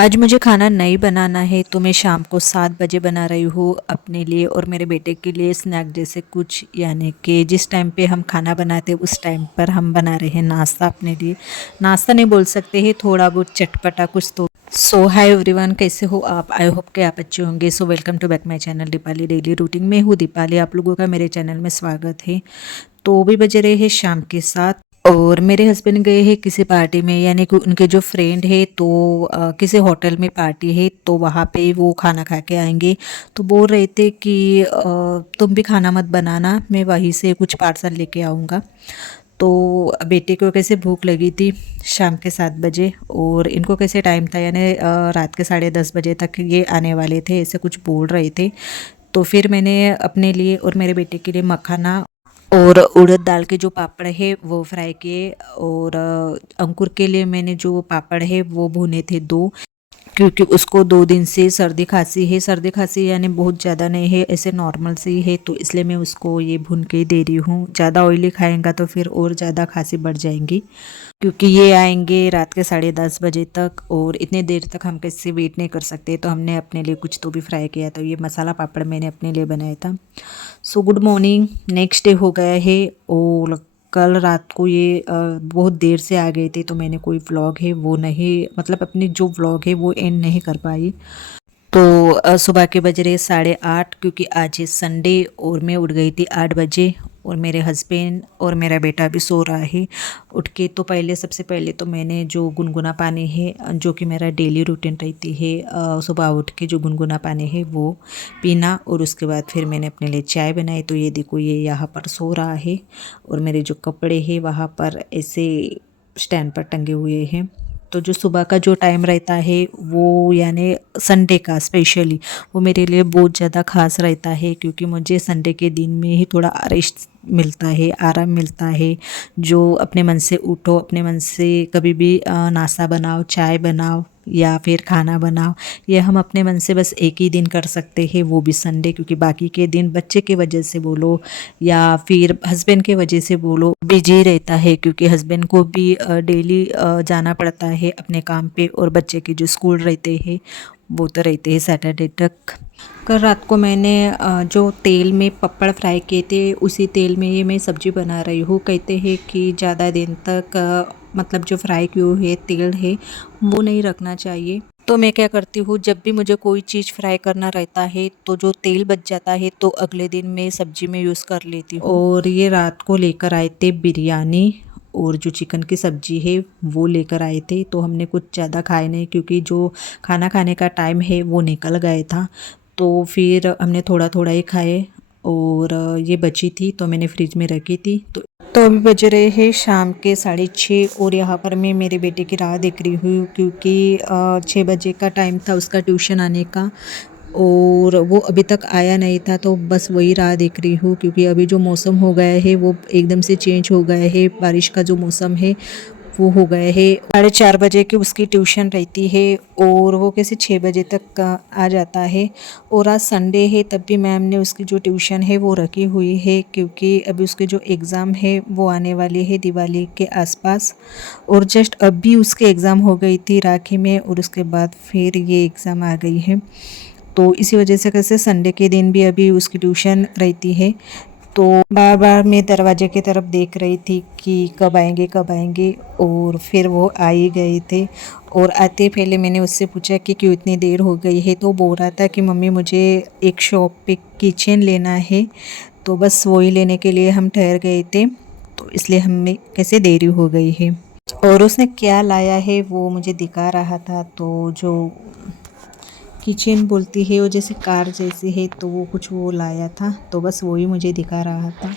आज मुझे खाना नहीं बनाना है तो मैं शाम को 7 बजे बना रही हूँ अपने लिए और मेरे बेटे के लिए स्नैक जैसे कुछ, यानी कि जिस टाइम पे हम खाना बनाते हैं उस टाइम पर हम बना रहे हैं नाश्ता अपने लिए। नाश्ता नहीं बोल सकते हैं, थोड़ा बहुत चटपटा कुछ तो। सो हाय एवरीवन, कैसे हो आप? आई होप कि आप अच्छे होंगे। So welcome to back my channel Deepali daily routine में हूँ दीपाली। आप लोगों का मेरे चैनल में स्वागत है। तो भी बजे रहे हैं शाम के 7 और मेरे हस्बैंड गए हैं किसी पार्टी में, यानी कि उनके जो फ्रेंड है तो किसी होटल में पार्टी है तो वहाँ पे वो खाना खा के आएंगे। तो बोल रहे थे कि तुम भी खाना मत बनाना, मैं वहीं से कुछ पार्सल लेके आऊँगा। तो बेटे को कैसे भूख लगी थी शाम के 7 बजे, और इनको कैसे टाइम था, यानी रात के 10:30 बजे तक ये आने वाले थे, ऐसे कुछ बोल रहे थे। तो फिर मैंने अपने लिए और मेरे बेटे के लिए मखाना और उड़द दाल के जो पापड़ है वो फ्राई किए, और अंकुर के लिए मैंने जो पापड़ है वो भुने थे 2, क्योंकि उसको 2 दिन से सर्दी खांसी है। सर्दी खांसी यानी बहुत ज़्यादा नहीं है, ऐसे नॉर्मल से ही है, तो इसलिए मैं उसको ये भून के ही दे रही हूँ। ज़्यादा ऑयली खाएंगा तो फिर और ज़्यादा खांसी बढ़ जाएंगी, क्योंकि ये आएंगे रात के 10:30 बजे तक और इतने देर तक हम कैसे वेट नहीं कर सकते। तो हमने अपने लिए कुछ तो भी फ्राई किया, तो ये मसाला पापड़ मैंने अपने लिए बनाया था। So good morning, next day हो गया है। और कल रात को ये बहुत देर से आ गए थे तो मैंने कोई व्लॉग है वो नहीं, मतलब अपनी जो व्लॉग है वो एंड नहीं कर पाई। तो सुबह के बज रहे 8:30, क्योंकि आज है संडे और मैं उठ गई थी 8 बजे। और मेरे हस्बैंड और मेरा बेटा भी सो रहा है। उठ के तो पहले सबसे पहले तो मैंने जो गुनगुना पानी है, जो कि मेरा डेली रूटीन रहती है, सुबह उठ के जो गुनगुना पानी है वो पीना, और उसके बाद फिर मैंने अपने लिए चाय बनाई। तो ये देखो, ये यहाँ पर सो रहा है और मेरे जो कपड़े हैं वहाँ पर ऐसे स्टैंड पर टंगे हुए हैं। तो जो सुबह का जो टाइम रहता है वो, यानी संडे का स्पेशली, वो मेरे लिए बहुत ज़्यादा खास रहता है, क्योंकि मुझे संडे के दिन में ही थोड़ा रेस्ट मिलता है, आराम मिलता है। जो अपने मन से उठो, अपने मन से कभी भी नाश्ता बनाओ, चाय बनाओ या फिर खाना बनाओ, ये हम अपने मन से बस एक ही दिन कर सकते हैं, वो भी संडे। क्योंकि बाकी के दिन बच्चे के वजह से बोलो या फिर हस्बैंड के वजह से बोलो, बिजी रहता है, क्योंकि हस्बैंड को भी डेली जाना पड़ता है अपने काम पे, और बच्चे के जो स्कूल रहते हैं वो तो रहते हैं सैटरडे तक। कल रात को मैंने जो तेल में पपड़ फ्राई किए थे उसी तेल में ये मैं सब्जी बना रही हूँ। कहते हैं कि ज़्यादा दिन तक मतलब जो फ्राई किए हुए तेल है वो नहीं रखना चाहिए। तो मैं क्या करती हूँ, जब भी मुझे कोई चीज़ फ्राई करना रहता है तो जो तेल बच जाता है तो अगले दिन मैं सब्जी में यूज़ कर लेती हूँ। और ये रात को लेकर आए थे बिरयानी और जो चिकन की सब्जी है वो लेकर आए थे। तो हमने कुछ ज़्यादा खाए नहीं, क्योंकि जो खाना खाने का टाइम है वो निकल गया था। तो फिर हमने थोड़ा थोड़ा ही खाए, और ये बची थी तो मैंने फ्रिज में रखी थी। तो अभी बज रहे हैं शाम के 6:30 और यहाँ पर मैं मेरे बेटे की राह देख रही हूँ, क्योंकि 6 बजे का टाइम था उसका ट्यूशन आने का, और वो अभी तक आया नहीं था। तो बस वही राह देख रही हूँ, क्योंकि अभी जो मौसम हो गया है वो एकदम से चेंज हो गया है, बारिश का जो मौसम है वो हो गए है। 4:30 बजे की उसकी ट्यूशन रहती है और वो कैसे 6 बजे तक का आ जाता है। और आज संडे है तब भी मैम ने उसकी जो ट्यूशन है वो रखी हुई है, क्योंकि अभी उसके जो एग्ज़ाम है वो आने वाले है दिवाली के आसपास। और जस्ट अभी उसके एग्ज़ाम हो गई थी राखी में, और उसके बाद फिर ये एग्ज़ाम आ गई है। तो इसी वजह से कैसे संडे के दिन भी अभी उसकी ट्यूशन रहती है। तो बार बार मैं दरवाजे की तरफ देख रही थी कि कब आएंगे कब आएंगे, और फिर वो आ ही गए थे। और आते पहले मैंने उससे पूछा कि क्यों इतनी देर हो गई है, तो बोल रहा था कि मम्मी मुझे एक शॉप पे किचन लेना है, तो बस वही लेने के लिए हम ठहर गए थे, तो इसलिए हमें कैसे देरी हो गई है। और उसने क्या लाया है वो मुझे दिखा रहा था। तो जो किचन बोलती है वो जैसे कार जैसी है, तो वो कुछ वो लाया था, तो बस वही मुझे दिखा रहा था।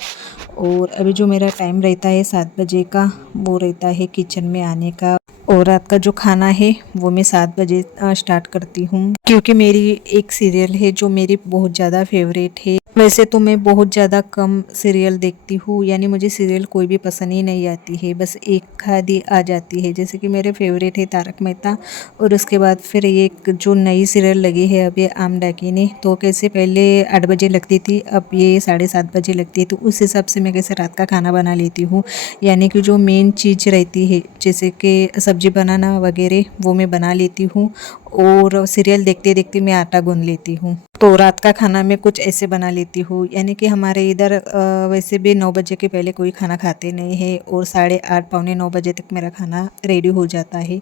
और अभी जो मेरा टाइम रहता है 7 बजे का, वो रहता है किचन में आने का। और रात का जो खाना है वो मैं 7 बजे स्टार्ट करती हूँ, क्योंकि मेरी एक सीरियल है जो मेरी बहुत ज़्यादा फेवरेट है। वैसे तो मैं बहुत ज़्यादा कम सीरियल देखती हूँ, यानी मुझे सीरियल कोई भी पसंद ही नहीं आती है, बस एक आधी आ जाती है। जैसे कि मेरे फेवरेट है तारक मेहता, और उसके बाद फिर एक जो नई सीरियल लगी है अभी आम डाकिनी, तो कैसे पहले 8 बजे लगती थी, अब ये 7:30 बजे लगती है। तो उस हिसाब से मैं कैसे रात का खाना बना लेती हूँ, यानी कि जो मेन चीज़ रहती है जैसे कि सब्जी बनाना वगैरह वो मैं बना लेती हूँ। और सीरियल देखते देखते मैं आटा गूंद लेती हूँ। तो रात का खाना मैं कुछ ऐसे बना लेती हूँ, यानी कि हमारे इधर वैसे भी 9 बजे के पहले कोई खाना खाते नहीं है और 8:30 पौने 9 बजे तक मेरा खाना रेडी हो जाता है।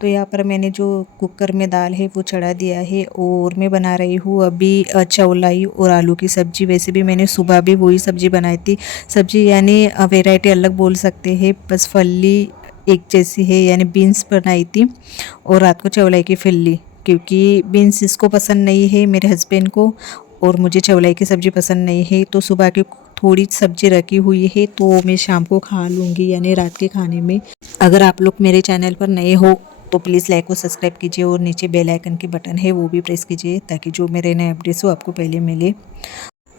तो यहाँ पर मैंने जो कुकर में दाल है वो चढ़ा दिया है और मैं बना रही हूँ अभी चौलाई और आलू की सब्ज़ी। वैसे भी मैंने सुबह भी वही सब्ज़ी बनाई थी। सब्ज़ी यानी वैरायटी अलग बोल सकते हैं, बस फली एक जैसी है, यानी बीन्स बनाई थी और रात को चौलाई की फली, क्योंकि बीन्स इसको पसंद नहीं है मेरे हस्बैंड को और मुझे चौलाई की सब्ज़ी पसंद नहीं है। तो सुबह की थोड़ी सब्ज़ी रखी हुई है तो मैं शाम को खा लूँगी, यानी रात के खाने में। अगर आप लोग मेरे चैनल पर नए हो तो प्लीज़ लाइक और सब्सक्राइब कीजिए और नीचे बेल आइकन की बटन है वो भी प्रेस कीजिए, ताकि जो मेरे नए अपडेट्स हो आपको पहले मिले।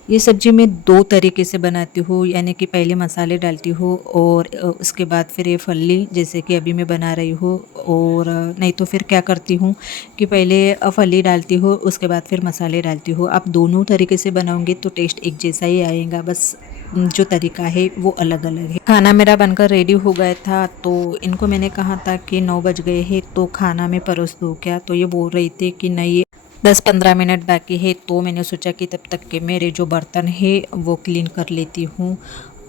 ये सब्ज़ी मैं 2 तरीके से बनाती हूँ, यानी कि पहले मसाले डालती हूँ और उसके बाद फिर ये फली जैसे कि अभी मैं बना रही हूँ। और नहीं तो फिर क्या करती हूँ कि पहले फली डालती हूँ, उसके बाद फिर मसाले डालती हूँ। आप दोनों तरीके से बनाऊँगी तो टेस्ट एक जैसा ही आएगा, बस जो तरीका है वो अलग अलग है। खाना मेरा बनकर रेडी हो गया था, तो इनको मैंने कहा था कि 9 बज गए हैं तो खाना में परोस दूँ क्या, तो ये बोल रही थी कि नहीं 10-15 मिनट बाकी है। तो मैंने सोचा कि तब तक के मेरे जो बर्तन है वो क्लीन कर लेती हूँ।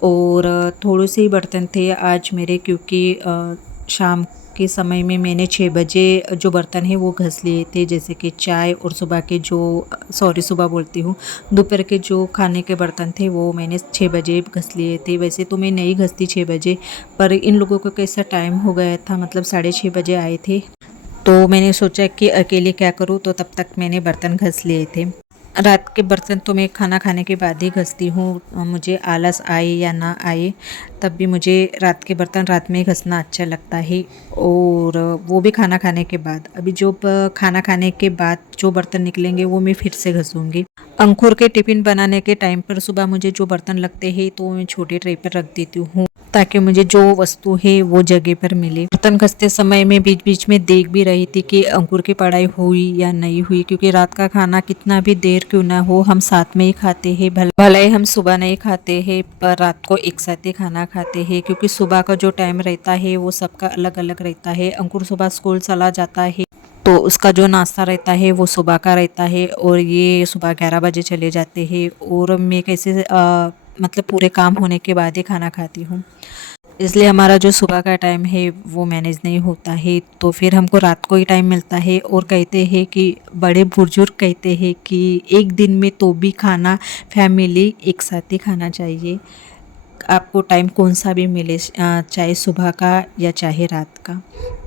और थोड़े से ही बर्तन थे आज मेरे, क्योंकि शाम के समय में मैंने 6 बजे जो बर्तन है वो घस लिए थे, जैसे कि चाय और सुबह के जो सुबह बोलती हूँ, दोपहर के जो खाने के बर्तन थे वो मैंने 6 बजे घस लिए थे। वैसे तो मैं नहीं घसती 6 बजे, पर इन लोगों को कैसा टाइम हो गया था, मतलब 6:30 बजे आए थे, तो मैंने सोचा कि अकेले क्या करूँ, तो तब तक मैंने बर्तन घस लिए थे। रात के बर्तन तो मैं खाना खाने के बाद ही घसती हूँ, मुझे आलस आए या ना आए तब भी मुझे रात के बर्तन रात में ही घसना अच्छा लगता है, और वो भी खाना खाने के बाद। अभी जो खाना खाने के बाद जो बर्तन निकलेंगे वो मैं फिर से घसूँगी। अंकुर के टिफ़िन बनाने के टाइम पर सुबह मुझे जो बर्तन लगते हैं तो मैं छोटे ट्रे पर रख देती हूँ, ताकि मुझे जो वस्तु है वो जगह पर मिले। बर्तन घसते समय में बीच बीच में देख भी रही थी कि अंकुर की पढ़ाई हुई या नहीं हुई, क्योंकि रात का खाना कितना भी देर क्यों ना हो हम साथ में ही खाते हैं। भले ही हम सुबह नहीं खाते हैं पर रात को एक साथ ही खाना खाते हैं, क्योंकि सुबह का जो टाइम रहता है वो सबका अलग अलग रहता है। अंकुर सुबह स्कूल चला जाता है तो उसका जो नाश्ता रहता है वो सुबह का रहता है, और ये सुबह 11 बजे चले जाते हैं, और मैं कैसे मतलब पूरे काम होने के बाद ही खाना खाती हूँ, इसलिए हमारा जो सुबह का टाइम है वो मैनेज नहीं होता है। तो फिर हमको रात को ही टाइम मिलता है, और कहते हैं कि बड़े बुजुर्ग कहते हैं कि एक दिन में तो भी खाना फैमिली एक साथ ही खाना चाहिए, आपको टाइम कौन सा भी मिले, चाहे सुबह का या चाहे रात का।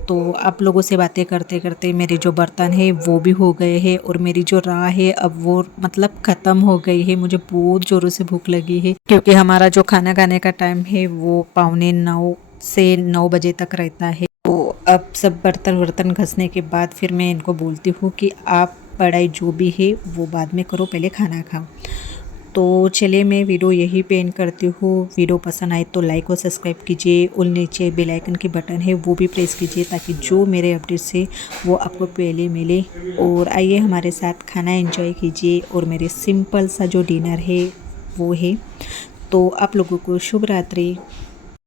तो आप लोगों से बातें करते करते मेरे जो बर्तन है वो भी हो गए हैं, और मेरी जो राह है अब वो मतलब ख़त्म हो गई है। मुझे बहुत ज़ोरों से भूख लगी है, क्योंकि हमारा जो खाना खाने का टाइम है वो 8:45 से 9 बजे तक रहता है। तो अब सब बर्तन वर्तन घसने के बाद फिर मैं इनको बोलती हूँ कि आप पढ़ाई जो भी है वो बाद में करो, पहले खाना खाओ। तो चलिए मैं वीडियो यही पे एंड करती हूँ। वीडियो पसंद आए तो लाइक और सब्सक्राइब कीजिए, और नीचे बेल आइकन की बटन है वो भी प्रेस कीजिए, ताकि जो मेरे अपडेट्स है वो आपको पहले मिले। और आइए हमारे साथ खाना एंजॉय कीजिए, और मेरे सिंपल सा जो डिनर है वो है। तो आप लोगों को शुभ रात्रि।